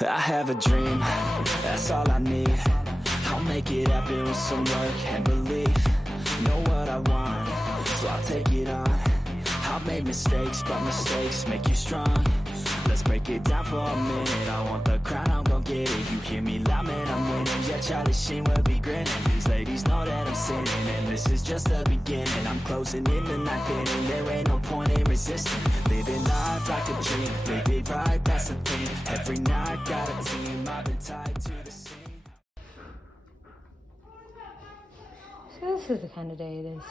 I have a dream, that's all I need. I'll make it happen with some work and belief. Know what I want, so I'll take it on. I've made mistakes, but mistakes make you strong. Let's break it down for a minute. I want the crown, I'm gon' get it. You hear me loud, man, I'm winning. Yeah, Charlie Sheen will be grinning. These ladies know that I'm sinning, and this is just the beginning. I'm closing in the ninth inning. There ain't no point in resisting. Living life like a dream, live it right, that's the thing. Every night, got a team, I've been tied to the scene. So this is the kind of day it is.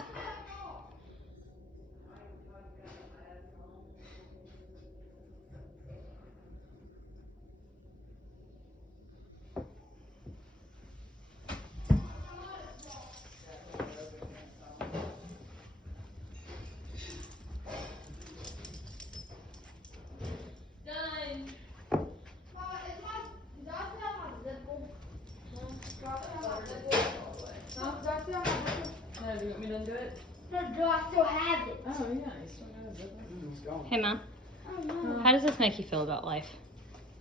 Do you want me to undo it? No, do I still have it? Oh, yeah, you still got a zipper. It's gone. Hey, Mom. Oh, no. How does this make you feel about life?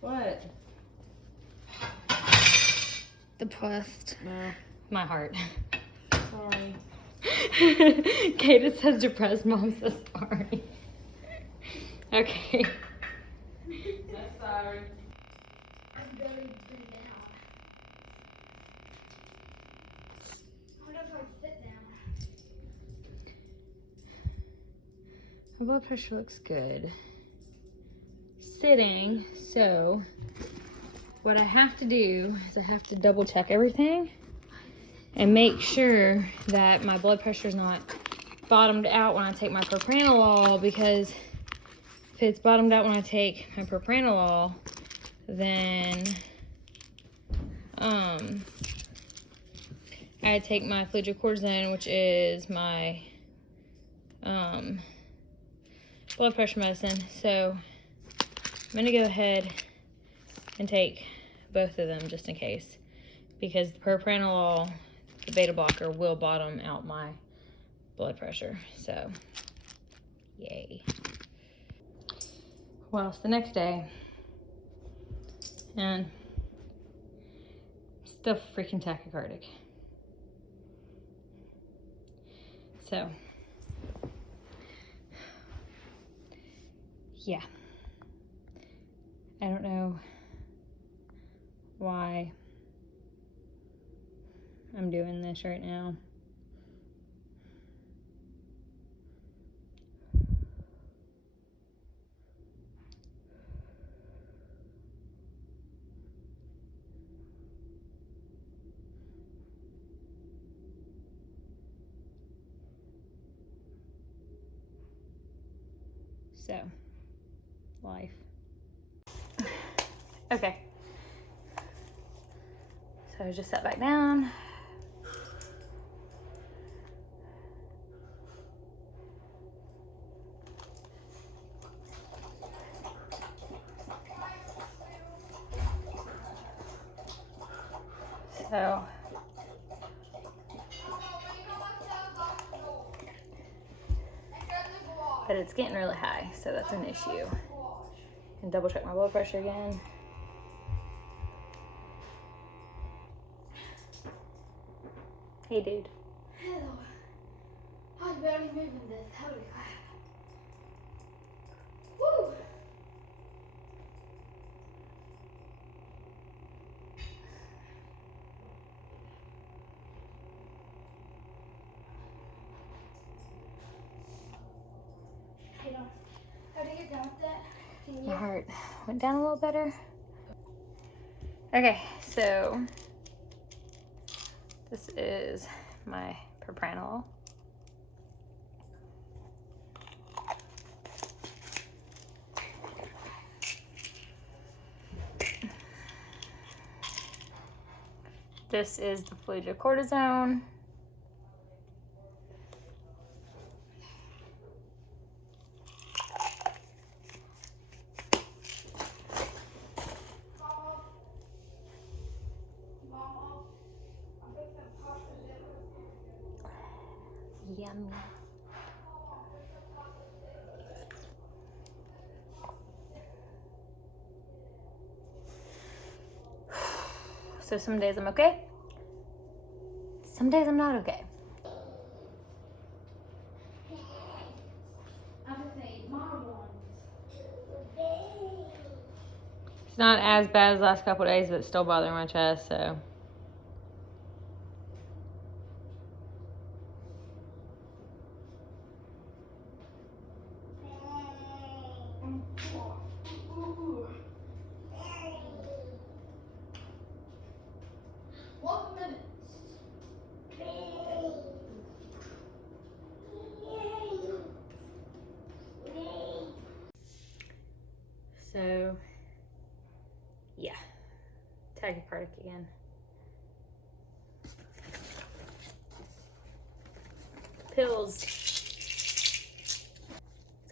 What? Depressed. No. My heart. Sorry. Kate says depressed. Mom says sorry. Okay. That's sorry. I'm really been down. I wonder if I sit down. My blood pressure looks good. Sitting, so what I have to do is I have to double check everything and make sure that my blood pressure is not bottomed out when I take my propranolol, because if it's bottomed out when I take my propranolol, then I take my fludrocortisone, which is my blood pressure medicine. So I'm gonna go ahead and take both of them just in case, because the propranolol, the beta blocker, will bottom out my blood pressure. So yay. Well, it's the next day and still freaking tachycardic. So yeah, I don't know why I'm doing this right now. So, life. Okay. So I just sat back down. So but it's getting really high, so that's an issue. And double check my blood pressure again. Hey, dude. Hello. I was barely moving this. Holy crap. Woo! Hey, how do you get done with that? Can you? My heart went down a little better. Okay, so this is my propranolol. This is the fludrocortisone. Yummy. So some days I'm okay. Some days I'm not okay. It's not as bad as the last couple of days, but it's still bothering my chest, so. So, yeah, tachycardic again. Pills. It's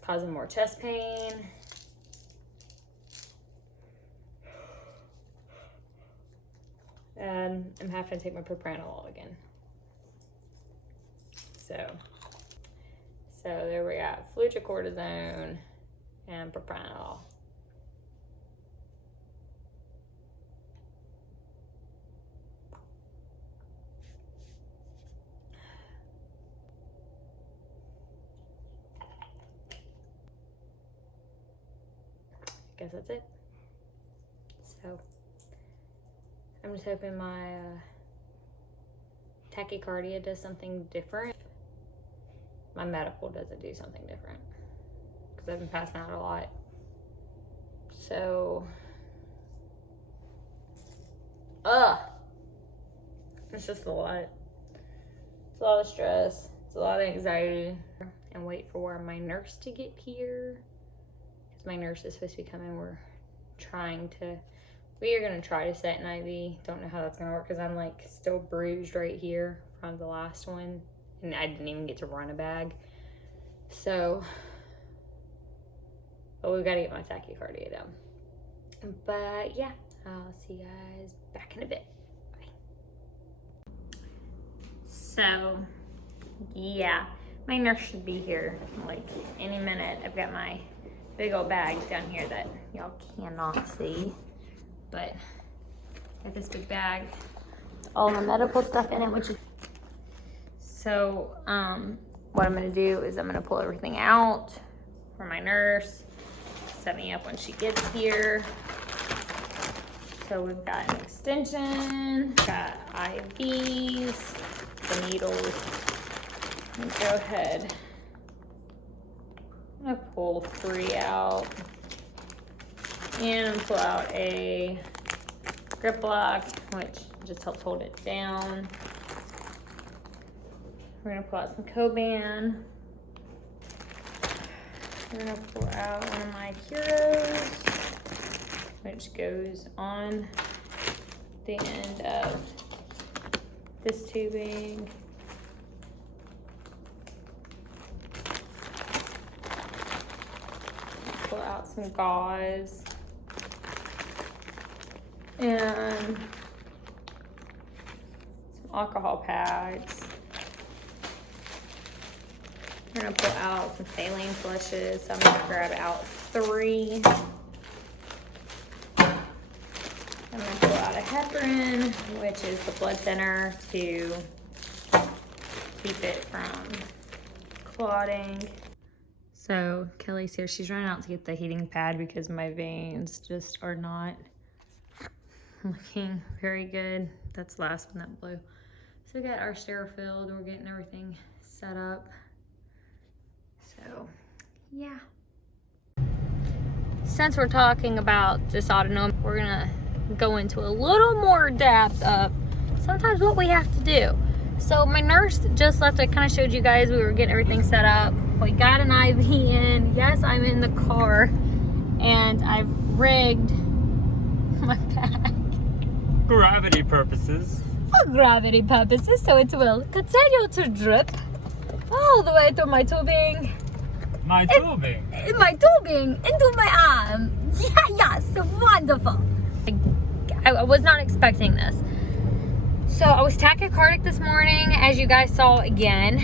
causing more chest pain. And I'm having to take my propranolol again. So there we got fluorocortisone and propranolol. I guess that's it. So I'm just hoping my tachycardia does something different. My medical doesn't do something different because I've been passing out a lot. So, it's just a lot. It's a lot of stress. It's a lot of anxiety. And wait for my nurse to get here. Because my nurse is supposed to be coming. We are going to try to set an IV. Don't know how that's going to work because I'm like still bruised right here from the last one. And I didn't even get to run a bag. So, but we've got to get my tachycardia down. But yeah, I'll see you guys back in a bit. Bye. So, yeah, my nurse should be here like any minute. I've got my big old bags down here that y'all cannot see. But I got this big bag, all my medical stuff in it, which is so what I'm gonna do is I'm gonna pull everything out for my nurse, set me up when she gets here. So we've got an extension, got IVs, the needles. And go ahead. I'm gonna pull 3 out. And I'm gonna pull out a grip lock, which just helps hold it down. We're gonna pull out some Coban. We're gonna pull out one of my Curos, which goes on the end of this tubing. Pull out some gauze and some alcohol pads. We're gonna pull out some saline flushes, so I'm gonna grab out 3. I'm gonna pull out a heparin, which is the blood thinner to keep it from clotting. So Kelly's here. She's running out to get the heating pad because my veins just are not looking very good. That's the last one that blew. So we got our sterile filled. We're getting everything set up. So, yeah. Since we're talking about dysautonomia, we're gonna go into a little more depth of sometimes what we have to do. So my nurse just left. I kind of showed you guys we were getting everything set up. We got an IV in. Yes, I'm in the car. And I've rigged my bag. Gravity purposes. For gravity purposes, so it will continue to drip all the way to my tubing. My tubing. My tubing into my arm. Yes, wonderful. I was not expecting this. So I was tachycardic this morning, as you guys saw again.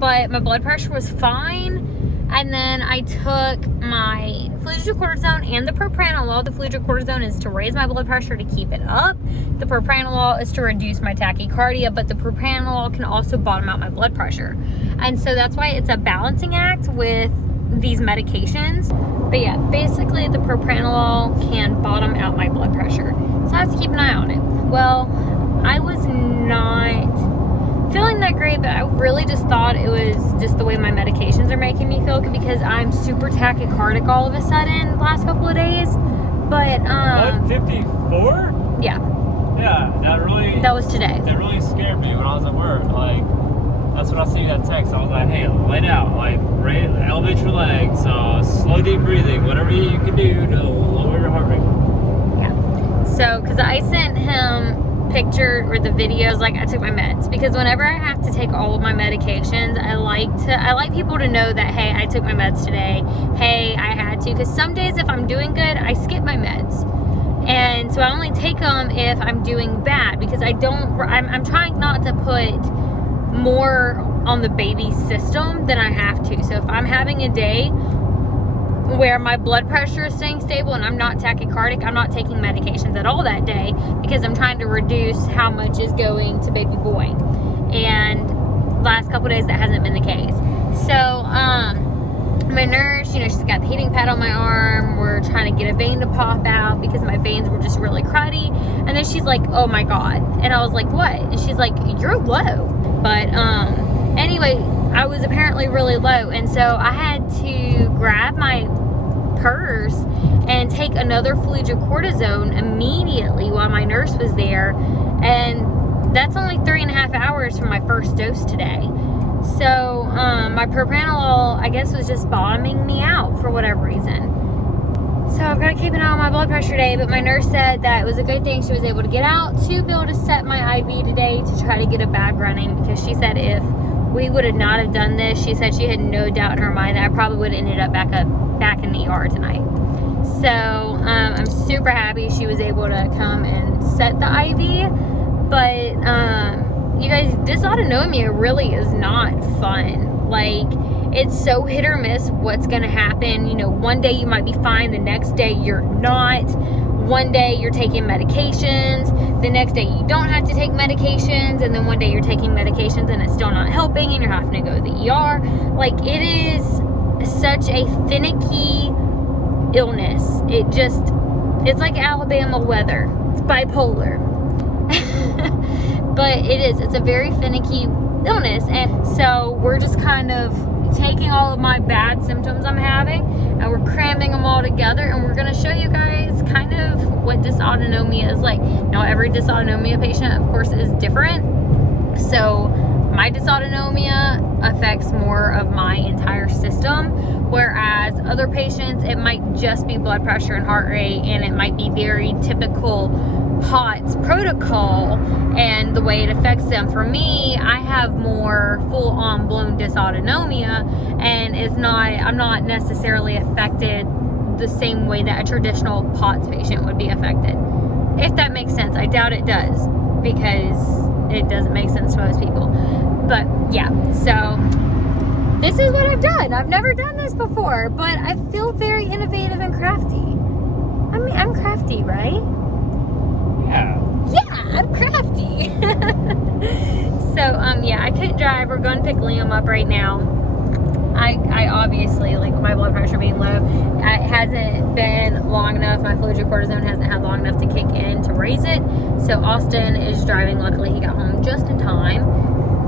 But my blood pressure was fine. And then I took my fludrocortisone and the propranolol. The fludrocortisone is to raise my blood pressure to keep it up. The propranolol is to reduce my tachycardia, but the propranolol can also bottom out my blood pressure. And so that's why it's a balancing act with these medications. But yeah, basically the propranolol can bottom out my blood pressure. So I have to keep an eye on it. Well, I was not feeling that great, but I really just thought it was just the way my medications are making me feel, because I'm super tachycardic all of a sudden the last couple of days. But 54? yeah, That was today. That really scared me when I was at work. Like, that's what I seen that text. I was like, hey, lay down, like, elevate your legs, slow deep breathing, whatever you can do to lower your heart rate. Yeah. So, because I sent him picture or the videos like I took my meds, because whenever I have to take all of my medications, I like people to know that, hey, I took my meds today, hey, I had to, because some days if I'm doing good, I skip my meds, and so I only take them if I'm doing bad, because I'm trying not to put more on the baby's system than I have to. So if I'm having a day where my blood pressure is staying stable and I'm not tachycardic, I'm not taking medications at all that day, because I'm trying to reduce how much is going to baby boy. And last couple days that hasn't been the case. So my nurse, she's got the heating pad on my arm. We're trying to get a vein to pop out because my veins were just really cruddy. And then she's like, oh my God. And I was like, what? And she's like, you're low. But anyway, I was apparently really low, and so I had to grab my purse and take another fludrocortisone immediately while my nurse was there, and that's only 3.5 hours from my first dose today. So my propranolol, I guess, was just bottoming me out for whatever reason. So I've got to keep an eye on my blood pressure today, but my nurse said that it was a good thing she was able to get out to be able to set my IV today to try to get a bag running, because she said if we would have not have done this, she said she had no doubt in her mind that I probably would have ended up back in the ER tonight. So I'm super happy she was able to come and set the IV. But you guys, dysautonomia really is not fun. Like, it's so hit or miss what's gonna happen. One day you might be fine, the next day you're not. One day you're taking medications, the next day you don't have to take medications, and then one day you're taking medications and it's still not helping and you're having to go to the ER. Like, it is such a finicky illness. It's like Alabama weather. It's bipolar. But it's a very finicky illness, and so we're just kind of taking all of my bad symptoms I'm having and we're cramming them all together, and we're going to show you guys kind of what dysautonomia is like. Now, every dysautonomia patient, of course, is different. So my dysautonomia affects more of my entire system, whereas other patients, it might just be blood pressure and heart rate, and it might be very typical POTS protocol and the way it affects them. For me, I have more full-on blown dysautonomia, and I'm not necessarily affected the same way that a traditional POTS patient would be affected. If that makes sense. I doubt it does, because it doesn't make sense to most people. But yeah, so this is what I've done. I've never done this before, but I feel very innovative and crafty. I mean, I'm crafty, right? Yeah, I'm crafty. So, yeah, I couldn't drive. We're going to pick Liam up right now. I obviously, like, my blood pressure being low, it hasn't been long enough. My fludrocortisone hasn't had long enough to kick in to raise it. So Austin is driving. Luckily, he got home just in time.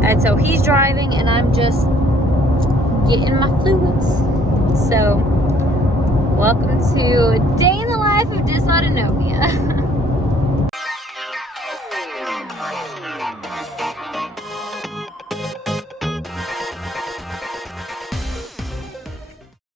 And so he's driving, and I'm just getting my fluids. So, welcome to a day in the life of dysautonomia.